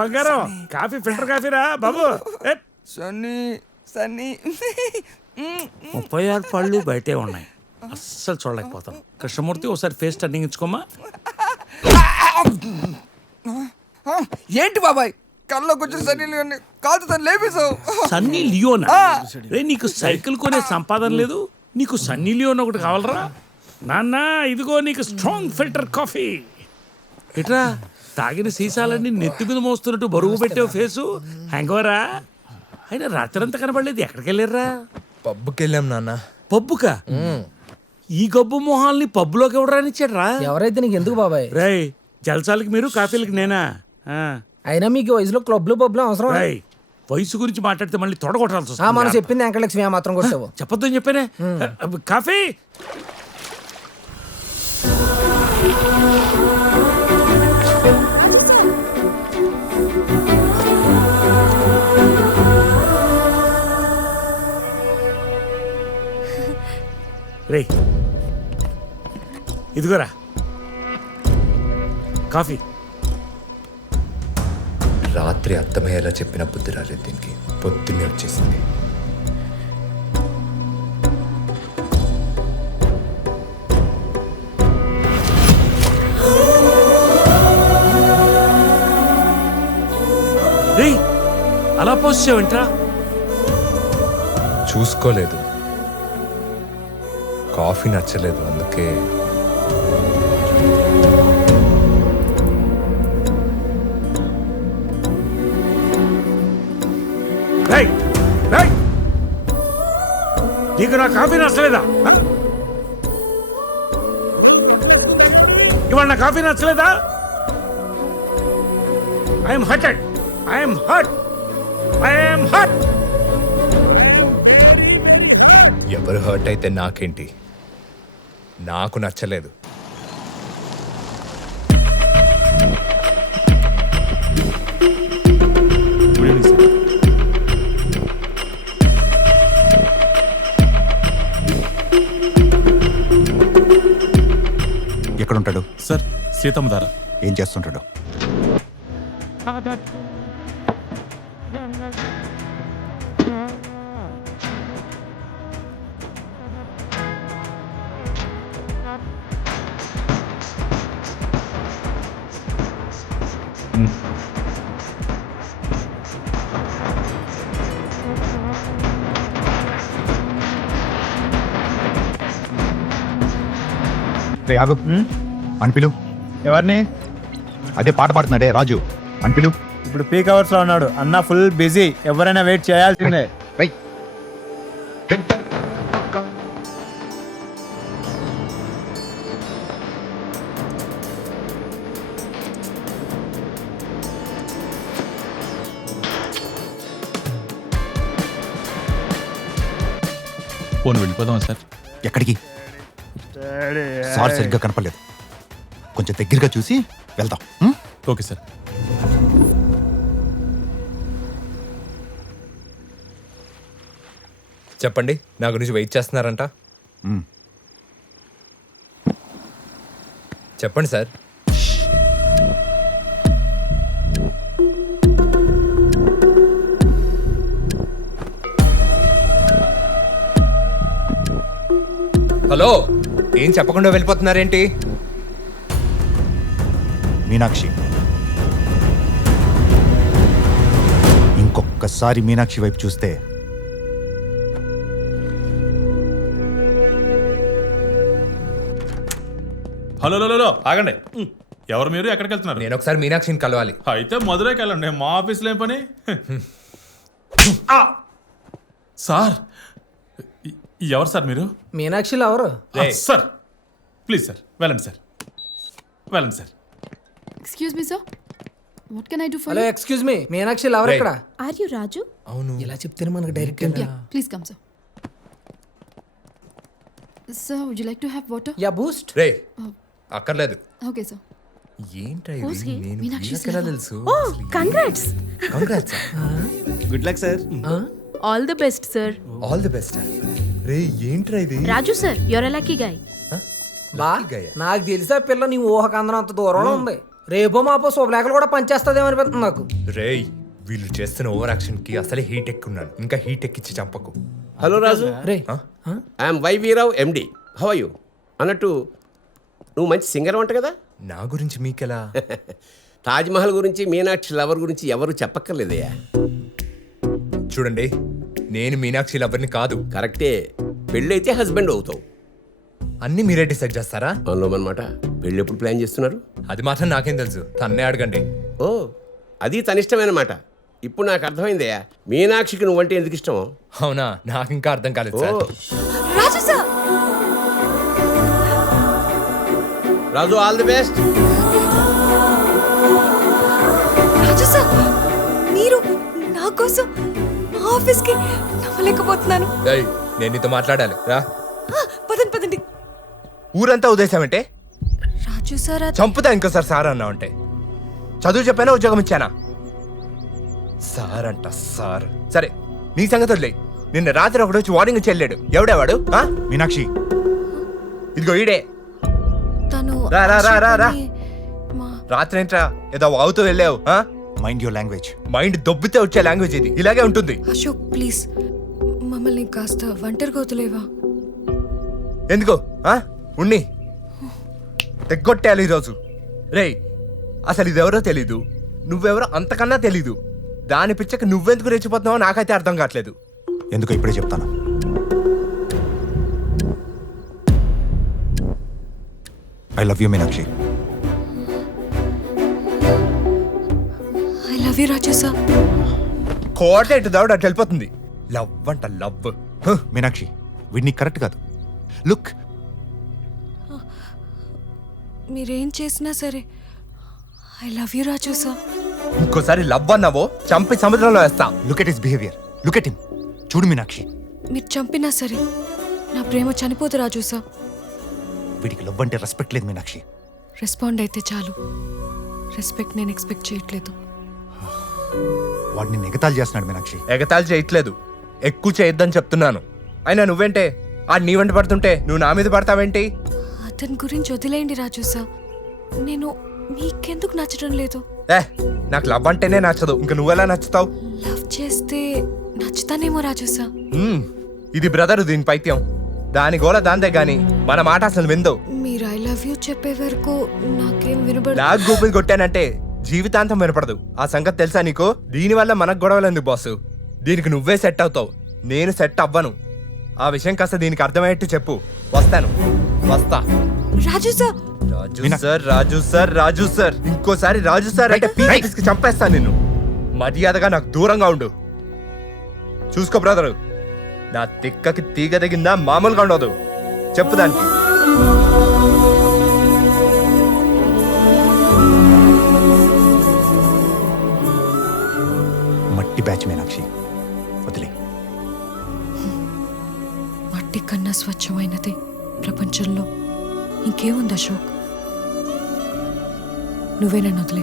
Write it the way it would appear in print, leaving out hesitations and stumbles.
బంగారం coffee filter coffee రా బాబు. సన్నీ సన్నీ 36 పళ్ళు బయటే ఉన్నాయి, అస్సలు చూడలేకపోతాను. కృష్ణమూర్తి ఒకసారి ఫేస్ టర్నింగ్ ఇచ్చుకోమా. ఏంటి బాబాయ్ కల్లోకి వచ్చిన సన్నీ లియోని కాదు తను లేపేశావు. సన్నీ లియోనా? రే నీకు సైకిల్ కొనే సంపాదన లేదు, నీకు సన్నీ లియోన్ ఒకటి కావాలరా? నాన్న ఇదిగో నీకు స్ట్రాంగ్ ఫిల్టర్ కాఫీ. ఇట్రా తాగిన సీసాలన్నీ నెత్తి మీద మోస్తున్నట్టు బరువు పెట్టావు ఫేసు. హ్యాంగోవరా? అయినా రాత్రంతా కనబడలేదు, ఎక్కడికి వెళ్ళారా? పబ్బుకి వెళ్ళాం నాన్న. పబ్బుకా? ఈ గబ్బు మొహాల్ని పబ్బులోకి ఎవడరానిచ్చాడ్రా? ఎవరైతే నీకు ఎందుకు బాబాయ్? రేయ్ జల్సాలకి మీరు, కాఫీలకి నేనా? అయినా మీకు వయసులో క్లబ్లు పబ్లు అవసరం. రేయ్ వయసు గురించి మాట్లాడితే మళ్ళీ తొడగొట్టాల్సి వస్తుంది. మనం చెప్పింది వెంకటలక్ష్మి మాత్రం కొట్టావు. చెప్పొద్దని చెప్పానే. కాఫీ రే ఇదిగోరా కాఫీ. రాత్రి అర్థమయ్యేలా చెప్పిన బుద్ధి రాలేదు దీనికి, పొద్దున్నే వచ్చేసింది. రే అలా పోసావేంట్రా? చూసుకోలేదు, కాఫీ నచ్చలేదు అందుకే. రేయ్ రేయ్ నీకు నా కాఫీ నచ్చలేదా? ఇవాళ నా కాఫీ నచ్చలేదా? I'm hurted, I'm hurt, I'm hurt. ఎవరు హర్ట్ అయితే నాకేంటి, నాకు నచ్చలేదు. ఎక్కడుంటాడు సార్? సీతమ్మ ధార. ఏం చేస్తుంటాడు? రే ఆగు, అనిపిలు. ఎవరిని? అదే పాట పాడుతున్నాడే రాజు, అనిపిలు. ఇప్పుడు పీక్ అవర్స్ లో ఉన్నాడు అన్న, ఫుల్ బిజీ, ఎవరైనా వెయిట్ చేయాల్సిందే. రై పోను వెళ్ళిపోదాం సార్. ఎక్కడికి? సార్ సరిగ్గా కనపడలేదు, కొంచెం దగ్గరగా చూసి వెళ్దాం. Okay sir. చెప్పండి, నా గురించి వెయిట్ చేస్తున్నారంట. చెప్పండి సార్. హలో, ఏం చెప్పకుండా వెళ్ళిపోతున్నారేంటి? మీనాక్షి, ఇంకొకసారి మీనాక్షి వైపు చూస్తే హలో ఆగండి. ఎవరు మీరు? ఎక్కడికి వెళ్తున్నారు? నేను ఒకసారి మీనాక్షిని కలవాలి. అయితే మధురైకి వెళ్ళండి, మా ఆఫీస్లో ఏం పని? సార్ ఎవరు సార్ మీరు? మీనాక్షిలు ఎవరు? సార్ ప్లీజ్ సార్ వెళ్ళండి సార్, వెళ్ళండి sir. Excuse me, sir. What can I do for hello you? Excuse me, మీనాక్షిలు ఎవరు ఇక్కడ? Are you Raju? అవును. ఇలా చెప్తేనే మనకు direct. Yeah, please come, sir. Sir, would you like to have water? Yeah Boost. రే అక్కర్లేదు. Okay, sir. ఏంట్రా Who's ఇది? he? నేను Meenakshi వీళ్ళకి ఎలా Selva. తెలుసు? Oh, congrats. Congrats. Good luck sir. All the best, sir. All the best. రే ఏంట్రా ఇది? Raju, sir, you're a lucky guy. బా నాకు తెలిసా పిల్ల నీ ఊహకందనం అంత దూరంలో ఉంది. రేపో మాపో శుభలేఖలు కూడా పనిచేస్తుందేమో అనిపిస్తుంది నాకు. రేయ్ వీళ్ళు చేస్తున్న ఓవర్ యాక్షన్ కి అసలే హీట్ ఎక్కున్నాను, ఇంకా హీట్ ఎక్కించి చంపకు. హలో రాజు, రే I'm Y V Rao MD. How are you? అన్నట్టు నువ్వు మంచి సింగర్ అంట కదా. నా గురించి మీకెలా? తాజ్మహల్ గురించి, మీనాక్షి లవర్ గురించి ఎవరు చెప్పక్కర్లేదయ్యా. చూడండి, నేను మీనాక్షి లవర్ని కాదు. కరెక్టే, పెళ్ళైతే హస్బెండ్ అవుతావు. అన్ని మీరే డిసైడ్ చేస్తారా? అనమాట. పెళ్ళి ఎప్పుడు ప్లాన్ చేస్తున్నారు? అది మాత్రం నాకేం తెలుసు, తన్నే అడగండి. ఓ, అది తన ఇష్టమైన మాట. ఇప్పుడు నాకు అర్థమైందయ్యా, మీనాక్షికి నువ్వంటే ఎందుకు ఇష్టమో. అవునా? నాకు ఇంకా అర్థం కాలేదు oh sir. Raju sir, Raju, all the best. Raju sir, మీరు నా కోసం మా ఆఫీస్కి నమ్మలేకపోతున్నాను. ఏయ్, నేను నీతో మాట్లాడాలి రా. పదండి పదండి. ఊరంతా ఉద్దేశం రాజు సార్, చంపుతా ఇంకోసారి సార్ అన్నా అంటే. చదువు చెప్పానా, ఉద్యోగం ఇచ్చానా? సార్ అంట సార్. సరే, నీ సంగతి వదిలేయ్. నిన్న రాత్రి ఒకడు వచ్చి వార్నింగ్ చెల్లాడు. ఎవడేవాడు? మీనాక్షి, ఇదిగో ఈడే. తను రా, రా, రా, రా, రా. మా రాత్రి ఏంట్రా ఏదో వాగుతూ వెళ్ళావు? Mind your language. మైండ్ దొబ్బితే వచ్చే లాంగ్వేజ్ ఇది. ఇలాగే ఉంటుంది. అశోక్ ప్లీజ్ మమ్మల్ని కాస్త ఒంటరిగా వదిలేవా? ఎందుకు ఉన్ని తెగ్గొట్టాలి ఈరోజు. రేయ్, అసలు ఇదెవరో తెలీదు, నువ్వెవరో అంతకన్నా తెలీదు. దాని పిచ్చక నువ్వెందుకు రెచ్చిపోతున్నావో నాకైతే అర్థం కావట్లేదు. ఎందుకో ఇప్పుడే చెప్తాను. I love you Meenakshi. I love you Raju sir. కోట ఎటు దావుడు అటు వెళ్ళిపోతుంది. లవ్ అంట లవ్. మీనాక్షి, వీడిని కరెక్ట్ కాదు. లుక్, మీరేం చేసినా సరే I love you Raju sir. ఇంకోసారి లవ్ అన్నావో చంపి సముద్రంలో వేస్తా. Look at his behaviour. Look at him. చూడు మీనాక్షి, మీరు చంపినా సరే నా ప్రేమ చనిపోదు రాజు సార్. వీడికి లవ్ అంటే రెస్పెక్ట్ లేదు మీనాక్షి. రెస్పాండ్ అయితే చాలు. రెస్పెక్ట్ నేను ఎక్స్పెక్ట్ చేయట్లేదు. వాడిని ఎగతాళి చేస్తున్నాడు మీనాక్షి. ఎగతాళి చేయట్లేదు, ఎక్కువ చేయొద్దని చెప్తున్నాను. అయినా నువ్వేంటే ఆ నీ వెంట పడుతుంటే నువ్వు నా మీద పడతావేంటి? అతని గురించి వదిలేయండి రాజు సార్. నేను మీకెందుకు నచ్చడం లేదు? నాకు లవ్ అంటేనే నచ్చదు, ఇంకా నువ్వెలా నచ్చుతావు? లవ్ చేస్తే నచ్చుతానేమో రాజు సార్. ఇది బ్రదరు, దీని పైత్యం. దాని గోల దాందే గాని మన మాట అసలు విందో. మీరు ఐ లవ్ యూ చెప్పే వరకు నాకేం వినబడదు. నాకు గూపిని కొట్టానంటే జీవితాంతం వినపడదు. ఆ సంగతి తెలుసా నీకు? దీనివల్ల మనకు గొడవలు ఎందుకు బాసు? దీనికి నువ్వే సెట్ అవుతావు, నేను సెట్ అవ్వను. ఆ విషయం కాస్త దీనికి అర్థమయ్యేట్టు చెప్పు. వస్తాను, వస్తా. రాజు sir, Raju sir, Raju sir, Raju sir. ఇంకోసారి రాజు సార్ అంటే పీకి చంపేస్తాను నిన్ను. మర్యాదగా నాకు దూరంగా ఉండు. చూసుకో బ్రదరు, నా తిక్కకి తీగ తగిందా మామూలుగా ఉండదు. చెప్పు దానికి. మట్టి బ్యాచ్ మీనాక్షి, వదిలే. మట్టి కన్నా స్వచ్ఛమైనది ప్రపంచంలో ఇంకేముంది అశోక్? నువ్వే నన్ను వదిలే.